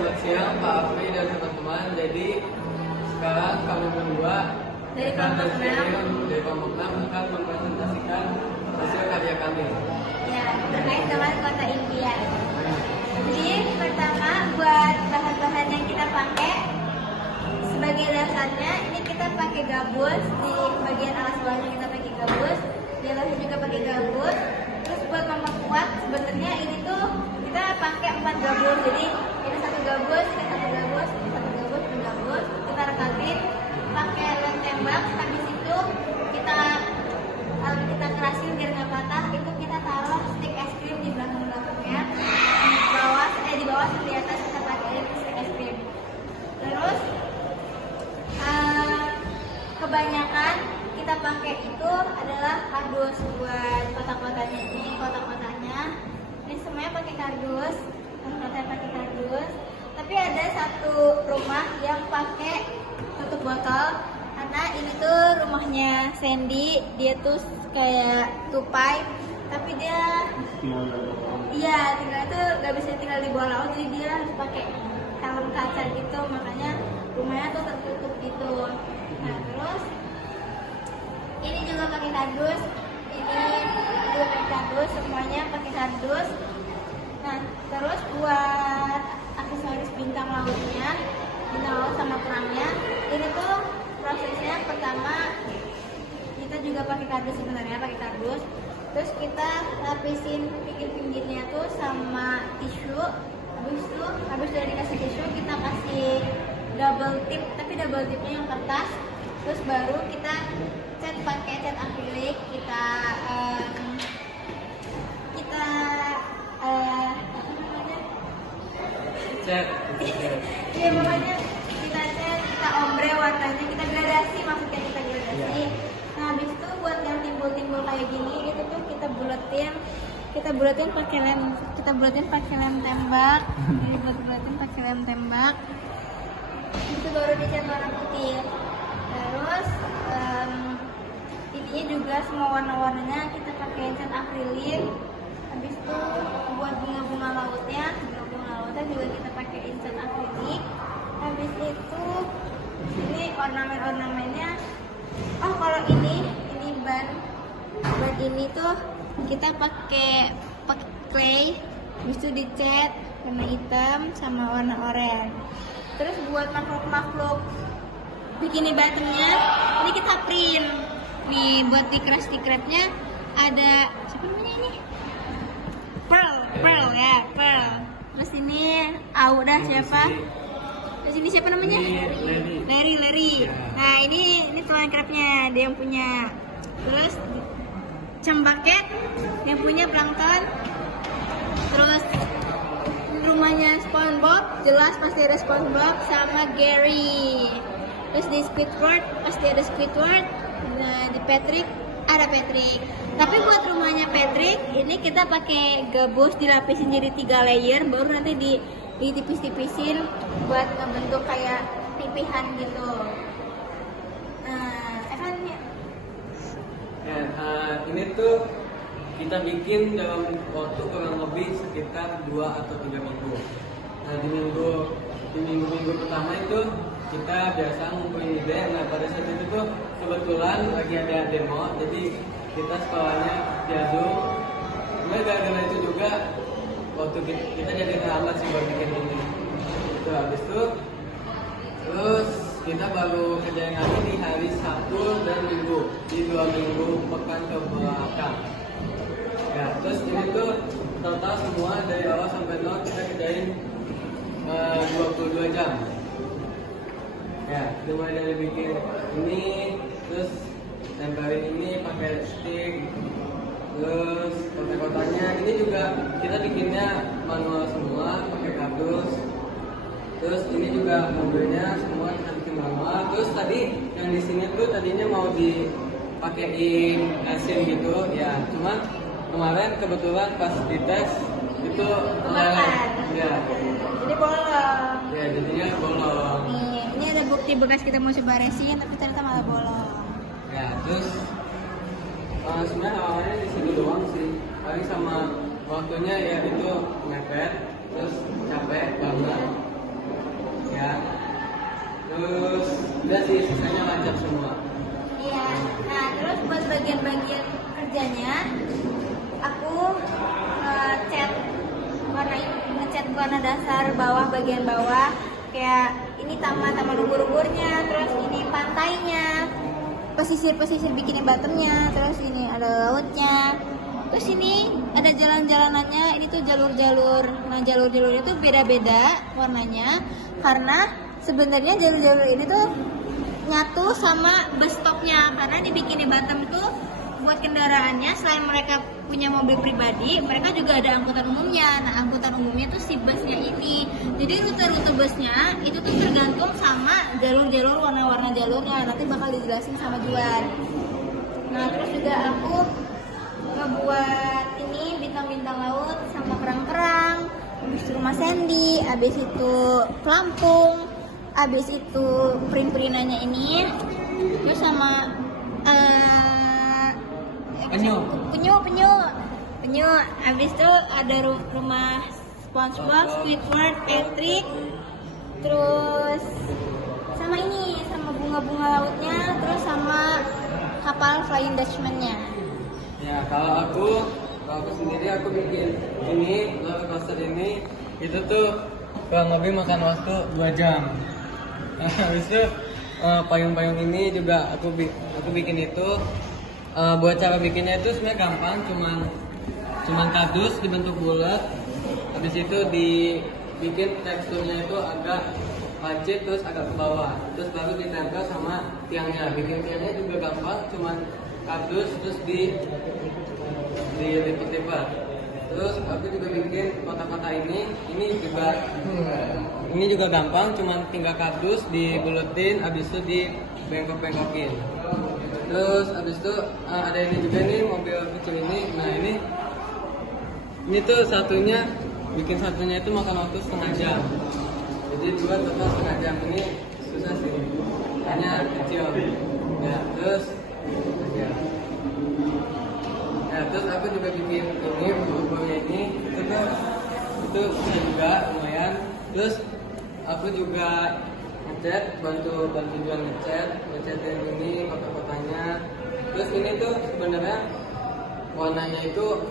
selamat siang Pak Afri dan teman-teman. Jadi sekarang kami berdua dari kelompok 6 akan mempresentasikan hasil karya kami. Ya, terkait dengan kota impian. Jadi pertama buat bahan-bahan yang kita pakai sebagai dasarnya ini kita pakai gabus, di bagian alas bawahnya kita pakai gabus, di atasnya juga pakai gabus. Terus buat memperkuat sebenarnya ini tuh kita pakai 4 gabus. Jadi ini 1 gabus, ini 1 gabus, ini 1 gabus, ini gabus. Kita rekatin pakai lem tembak. Habis itu kita kerasin biar nggak patah. Itu kita taruh stik es krim di belakangnya. Di bawah sama di atas kita pakai stik es krim. Terus kebanyakan kita pakai itu adalah kardus buat kotak-kotaknya ini. Kotak-kotaknya ini semuanya pakai kardus. Kotak-kotaknya pakai kardus. Tapi ada satu rumah yang pakai tutup botol. Karena ini tuh rumahnya Sandy, dia tuh kayak tupai, tapi dia tinggal itu nggak bisa tinggal di bawah laut, jadi dia harus pakai helm kaca gitu, makanya rumahnya tuh tertutup gitu. Nah terus ini juga pakai kardus, ini juga pakai kardus, semuanya pakai kardus. Nah terus buat aksesoris bintang lautnya, bintang laut sama kerangnya, ini tuh prosesnya pertama kita juga pakai kardus, sebenarnya pakai kardus. Terus kita lapisin pinggir-pinggirnya tuh sama tisu. Habis dari dikasih tisu kita kasih double tip, tapi double tipnya yang kertas. Terus baru kita cat pakai cat akrilik. Kita apa namanya? Cat. Iya pokoknya kita cat, kita ombre warnanya, kita gradasi, maksudnya kita gradasi. Nah habis itu buat yang timbul-timbul kayak gini itu tuh kita buletin pakai lem tembak. Jadi buletin pakai lem tembak. Itu baru dicat warna putih. Terus intinya juga semua warna-warnanya kita pakai cat akrilik. Habis itu buat bunga-bunga lautnya juga kita pakai cat akrilik. Habis itu ini ornamen-ornamennya. Oh kalau ini ban ini tuh kita pakai clay, habis itu dicat warna hitam sama warna oranye. Terus buat makhluk-makhluk bikini bottomnya ini kita print. Nih buat di crepnya ada siapa namanya ini? Pearl. Terus ini Auda siapa? Terus ini siapa namanya? Larry. Nah ini tulang crepnya dia yang punya. Terus Cembaket yang punya Plankton. Terus rumahnya SpongeBob, jelas pasti ada SpongeBob sama Gary. Terus di Squidward pasti ada Squidward. Nah di Patrick ada Patrick. Tapi buat rumahnya Patrick ini kita pakai gabus dilapisin jadi 3 layer, baru nanti ditipis-tipisin buat ngebentuk kayak pipihan gitu. Evan ya. Ini tuh kita bikin dalam waktu kurang lebih sekitar 2 atau 3 minggu. Nah di minggu pertama itu kita biasa ngumpulin ide. Nah pada saat itu tuh kebetulan lagi ada demo, jadi kita sekolahnya jadu. Kemudian gara-gara itu juga waktu kita jadi terlambat sih buat bikin ini. Itu habis itu terus kita baru kerjain lagi di hari Sabtu dan Minggu, di 2 minggu pekan ke belakang. Ya, terus ini tuh total semua dari awal sampai nol kita kerjain 22 jam. Ya, mulai dari bikin ini, terus tempelin ini pakai stick, terus kotak-kotaknya ini juga kita bikinnya manual semua pakai kardus. Terus ini juga mobilnya semua kita bikin manual. Terus tadi yang di sini tuh tadinya mau dipakein asin gitu, ya. Cuman kemarin kebetulan pas dites itu meleleh. Ya. Jadi bolong. Ya, jadinya bolong. Nih, ini ada bukti bekas kita mau coba resin tapi ternyata malah bolong. Ya, terus sebenarnya awalnya di sini doang sih. Paling sama waktunya ya itu mepet, terus capek banget. warna dasar bawah, bagian bawah. Kayak ini taman ubur-uburnya, terus ini pantainya, pesisir bikini bottomnya, terus ini ada lautnya. Terus ini ada jalan-jalanannya, ini tuh jalur-jalur. Nah, jalur-jalur itu beda-beda warnanya karena sebenarnya jalur-jalur ini tuh nyatu sama bus stopnya, karena di Bikini Bottom tuh buat kendaraannya selain mereka punya mobil pribadi, mereka juga ada angkutan umumnya. Nah, angkutan umumnya tuh si busnya ini. Jadi rute-rute busnya itu tuh tergantung sama jalur-jalur, warna-warna jalurnya. Nanti bakal dijelasin sama Juan. Nah, terus juga aku ngebuat ini bintang-bintang laut sama kerang-kerang, habis itu rumah Sandy, habis itu pelampung, habis itu print-printannya ini, terus sama penyu, habis itu ada rumah SpongeBob, Squidward, Patrick, terus sama ini, sama bunga-bunga lautnya, terus sama kapal Flying Dutchman-nya. Ya, kalau aku sendiri aku bikin ini roller coaster ini itu tuh kurang lebih makan waktu 2 jam. Habis itu payung-payung ini juga aku bikin itu. Buat cara bikinnya itu sebenarnya gampang, cuman kardus dibentuk bulat. Habis itu dibikin teksturnya itu agak lancip terus agak ke bawah. Terus baru ditempel sama tiangnya. Bikin tiangnya juga gampang, cuman kardus terus dilipat-lipat. Terus aku juga bikin kotak-kotak ini juga gampang, cuman tinggal kardus dibuletin, habis itu dibengkok-bengkokin. Terus habis itu ada ini juga nih mobil kecil ini. Nah, ini tuh bikin satunya itu makan waktu setengah jam. Jadi dua total setengah jam. Ini susah sih, hanya kecil. Ya, terus aku juga bikin ini buburnya ini itu juga lumayan. Terus aku juga bantu Juan ngecat yang ini kotak-kotaknya. Terus ini tuh sebenarnya warnanya itu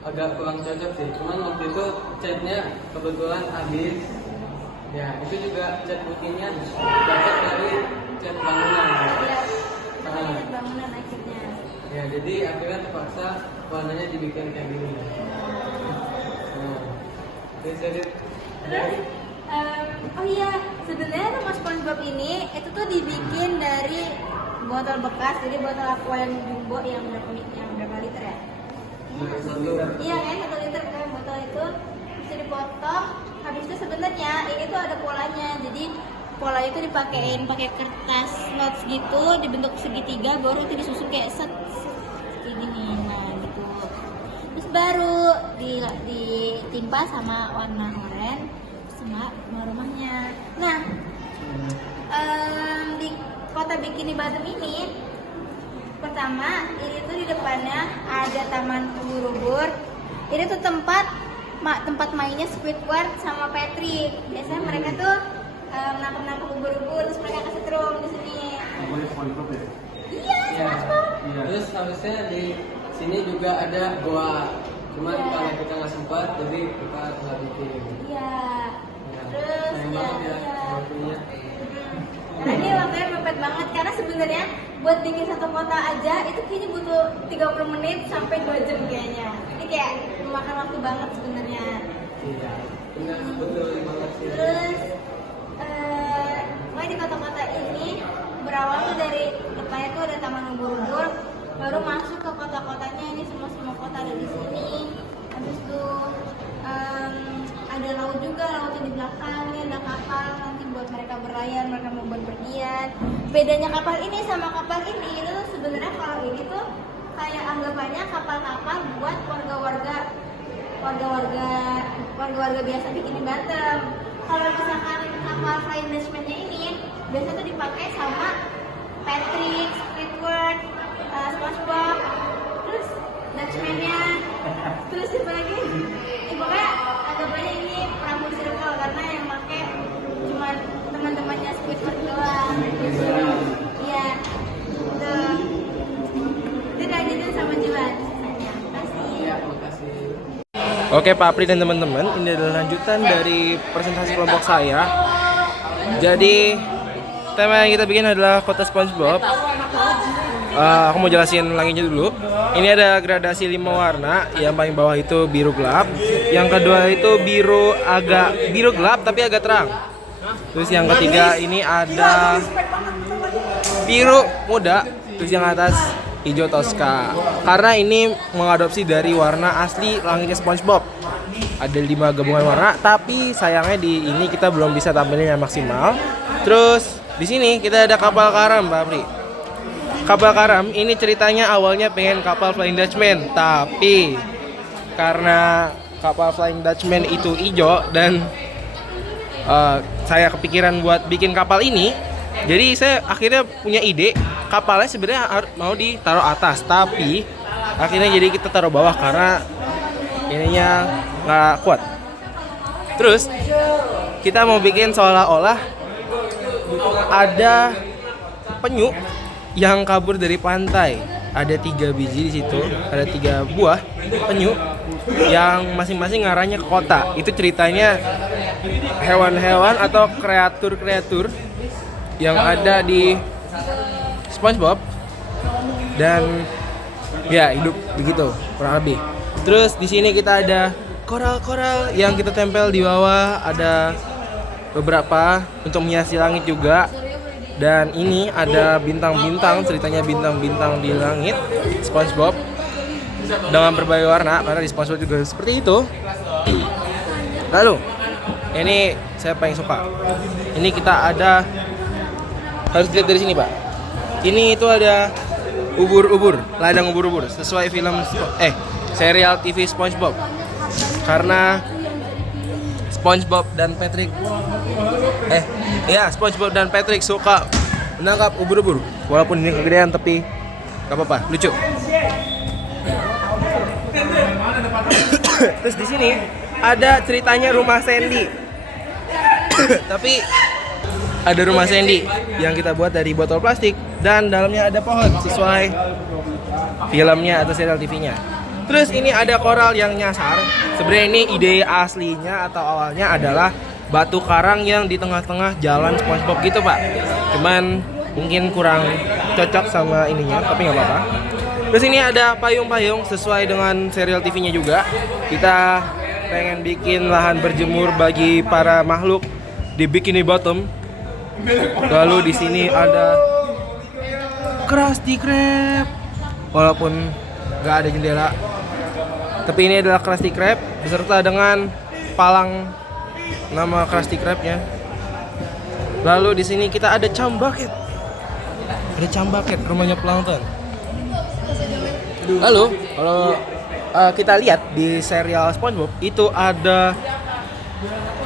agak kurang cocok sih, cuman waktu itu catnya kebetulan habis. Ya, itu juga cat putihnya dapat dari cat bangunan. Bangunan akhirnya. Ya, jadi akhirnya terpaksa warnanya dibikin kayak gini. Nah, jadi oh iya, sebenarnya rumah SpongeBob ini itu tuh dibikin dari botol bekas, jadi botol aqua yang jumbo yang berapa liter ya? Iya kan, 1 liter kan botol itu bisa dipotong. Habis itu sebenarnya ini tuh ada polanya, jadi pola itu dipakein pakai kertas notes gitu, dibentuk segitiga, baru itu disusun kayak set kayak gini. Nah gitu, terus baru ditimpa sama warna oranye sama rumahnya. Nah, di kota Bikini Bottom ini pertama ini tuh di depannya ada taman ubur-ubur. Ini tuh tempat mainnya Squidward sama Patrick. Biasanya mereka tuh nangkep ubur-ubur, terus mereka kesetrum di sini. Iya, SpongeBob. Terus harusnya di sini juga ada goa, cuman karena kita nggak sempat, jadi kita nggak bikin. Iya. Terus ya waktunya. Nah, ini waktunya mepet banget karena sebenarnya buat bikin satu kota aja itu kayaknya butuh 30 menit sampai 2 jam kayaknya. Ini kayak memakan waktu banget sebenarnya. Iya, betul banget sih. Terus di kota-kota ini berawal tuh dari depannya tuh ada taman ubur-ubur, baru masuk ke kota-kotanya. Ini semua kota ada di sini. Habis itu ada laut juga, lautnya di belakangnya ada kapal nanti buat mereka berlayar, mereka mau berpergian. Bedanya kapal ini sama kapal ini itu sebenarnya kalau ini tuh kayak anggapannya kapal-kapal buat warga-warga biasa Bikini Bottom. Kalau misalkan kapal Flying Dutchman-nya ini biasanya tuh dipakai sama Patrick, Squidward, SpongeBob, terus Dutchman-nya, terus siapa lagi? Pokoknya anggapannya ini perahu circle karena yang pakai cuma teman-temannya Squidward doang. Iya. Tuh. Itu lanjutin sama Juan. Terima kasih. Iya, makasih. Oke Pak Apri dan teman-teman, ini adalah lanjutan dari presentasi kelompok saya. Jadi tema yang kita bikin adalah kota SpongeBob. Aku mau jelasin langitnya dulu. Ini ada gradasi 5 warna. Yang paling bawah itu biru gelap. Yang kedua itu biru gelap tapi agak terang. Terus yang ketiga ini ada biru muda. Terus yang atas hijau toska. Karena ini mengadopsi dari warna asli langitnya SpongeBob. Ada 5 gabungan warna, tapi sayangnya di ini kita belum bisa tampilin yang maksimal. Terus di sini kita ada kapal karam, Pak Apri. Kapal karam ini ceritanya awalnya pengen kapal Flying Dutchman, tapi karena kapal Flying Dutchman itu hijau dan saya kepikiran buat bikin kapal ini, jadi saya akhirnya punya ide kapalnya sebenarnya mau ditaruh atas, tapi akhirnya jadi kita taruh bawah karena ininya nggak kuat. Terus kita mau bikin seolah-olah ada penyu yang kabur dari pantai. Ada 3 biji di situ, ada 3 buah penyu yang masing-masing ngarahnya ke kota. Itu ceritanya hewan-hewan atau kreatur-kreatur yang ada di SpongeBob dan ya hidup begitu kurang lebih. Terus di sini kita ada koral-koral yang kita tempel di bawah, ada beberapa untuk menghiasi langit juga. Dan ini ada bintang-bintang, ceritanya bintang-bintang di langit SpongeBob dengan berbagai warna karena di SpongeBob juga seperti itu. Lalu ini saya paling suka. Ini kita ada, harus dilihat dari sini Pak. Ini itu ada ubur-ubur, ladang ubur-ubur sesuai film serial TV SpongeBob. Karena SpongeBob dan Patrick SpongeBob dan Patrick suka menangkap ubur-ubur. Walaupun ini kegedean tapi gak apa-apa, lucu. Terus di sini ada ceritanya rumah Sandy. Tapi ada rumah Sandy yang kita buat dari botol plastik dan dalamnya ada pohon sesuai filmnya atau serial TV-nya. Terus ini ada koral yang nyasar. Sebenarnya ini ide aslinya atau awalnya adalah batu karang yang di tengah-tengah jalan SpongeBob gitu Pak. Cuman mungkin kurang cocok sama ininya, tapi nggak apa-apa. Terus ini ada payung-payung sesuai dengan serial TV-nya juga. Kita pengen bikin lahan berjemur bagi para makhluk di Bikini Bottom. Lalu di sini ada Krusty Krab. Walaupun nggak ada jendela, tapi ini adalah Krusty Krab beserta dengan palang nama Krusty Krab-nya. Lalu di sini kita ada Chum Bucket. Ada Chum Bucket, rumahnya plankton. Lalu kalau kita lihat di serial SpongeBob itu ada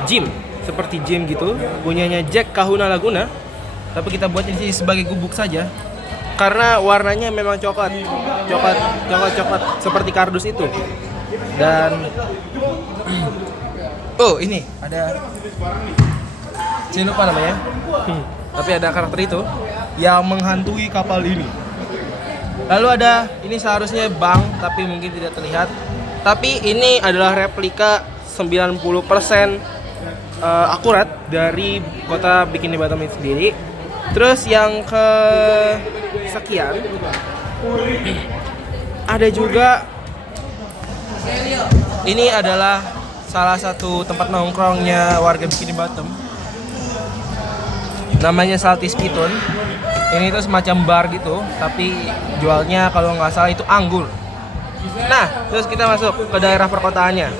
gym, seperti gym gitu, punyanya Jack Kahuna Laguna. Tapi kita buat ini sebagai gubuk saja. Karena warnanya memang coklat seperti kardus itu. Dan ini ada, saya lupa namanya. Tapi ada karakter itu yang menghantui kapal ini. Lalu ada, ini seharusnya bank tapi mungkin tidak terlihat. Tapi ini adalah replika 90% akurat dari kota Bikini Bottom itu sendiri. Terus yang ke sekian ada juga, ini adalah salah satu tempat nongkrongnya warga Bikini Bottom. Namanya Salty Spittoon. Ini tuh semacam bar gitu, tapi jualnya kalau nggak salah itu anggur. Nah, terus kita masuk ke daerah perkotaannya.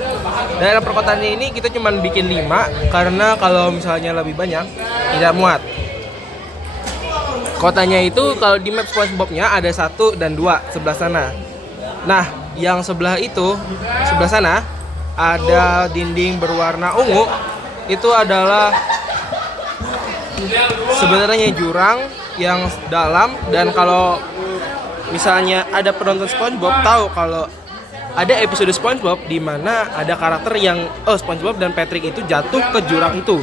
Daerah perkotaan ini kita cuma bikin 5 karena kalau misalnya lebih banyak tidak muat. Kotanya itu kalau di map SpongeBob-nya ada 1 dan 2 sebelah sana. Nah, yang sebelah sana ada dinding berwarna ungu. Itu adalah sebenarnya jurang yang dalam, dan kalau misalnya ada penonton SpongeBob tahu kalau ada episode SpongeBob di mana ada karakter yang SpongeBob dan Patrick itu jatuh ke jurang itu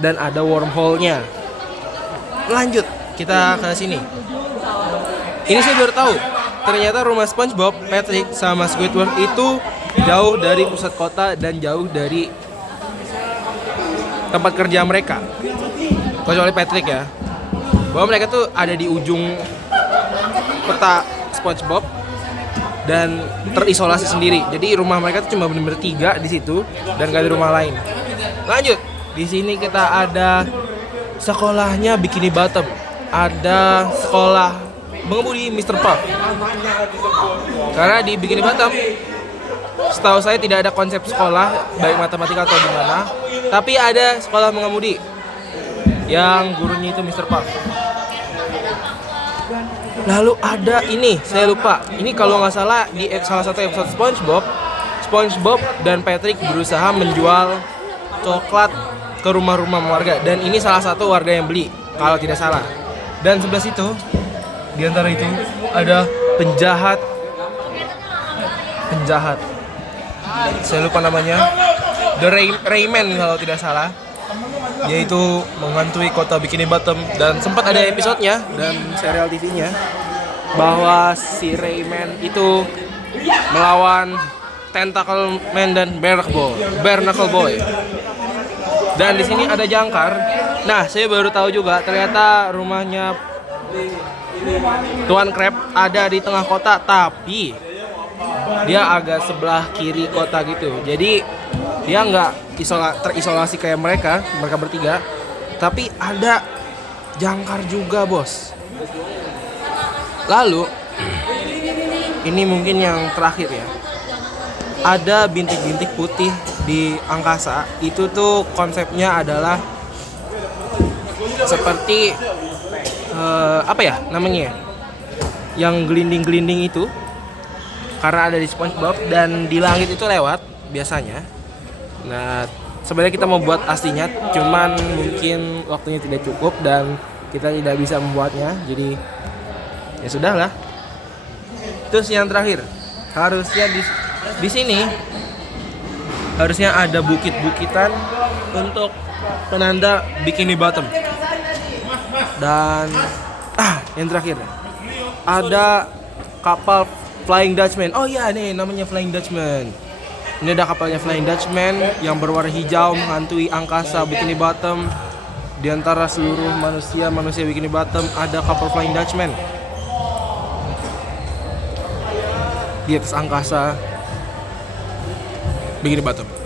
dan ada wormhole-nya. Lanjut kita ke sini. Ini saya baru tahu ternyata rumah SpongeBob, Patrick sama Squidward itu jauh dari pusat kota dan jauh dari tempat kerja mereka. Kecuali Patrick ya, bahwa mereka tuh ada di ujung peta SpongeBob dan terisolasi sendiri. Jadi rumah mereka tuh cuma bener-bener 3 di situ dan gak ada rumah lain. Lanjut, di sini kita ada sekolahnya Bikini Bottom, ada sekolah mengemudi Mr. Puff. Karena di Bikini Bottom, setahu saya tidak ada konsep sekolah baik matematika atau gimana, tapi ada sekolah mengemudi yang gurunya itu Mr. Puff. Lalu ada ini, saya lupa. Ini kalau nggak salah di salah satu episode SpongeBob dan Patrick berusaha menjual coklat ke rumah-rumah warga, dan ini salah satu warga yang beli kalau tidak salah. Dan sebelah situ, di antara itu ada penjahat. Saya lupa namanya. The Rayman kalau tidak salah. Yaitu menghantui kota Bikini Bottom, dan sempat ada episodenya dan serial TV-nya bahwa si Rayman itu melawan Tentacle Man dan Bare Knuckle Boy. Dan di sini ada jangkar. Nah, saya baru tahu juga ternyata rumahnya Tuan Crab ada di tengah kota, tapi dia agak sebelah kiri kota gitu. Jadi dia nggak terisolasi kayak mereka bertiga, tapi ada jangkar juga, bos. Lalu ini mungkin yang terakhir ya, ada bintik-bintik putih di angkasa. Itu tuh konsepnya adalah seperti apa ya namanya, yang gelinding-gelinding itu, karena ada di SpongeBob dan di langit itu lewat biasanya. Nah, sebenarnya kita mau buat aslinya, cuman mungkin waktunya tidak cukup dan kita tidak bisa membuatnya. Jadi ya sudahlah. Terus yang terakhir, harusnya di sini harusnya ada bukit-bukitan untuk penanda Bikini Bottom. Dan yang terakhir ada kapal Flying Dutchman. Oh iya, nih namanya Flying Dutchman. Ini ada kapalnya Flying Dutchman yang berwarna hijau menghantui angkasa Bikini Bottom. Di antara seluruh manusia Bikini Bottom ada kapal Flying Dutchman di atas angkasa Bikini Bottom.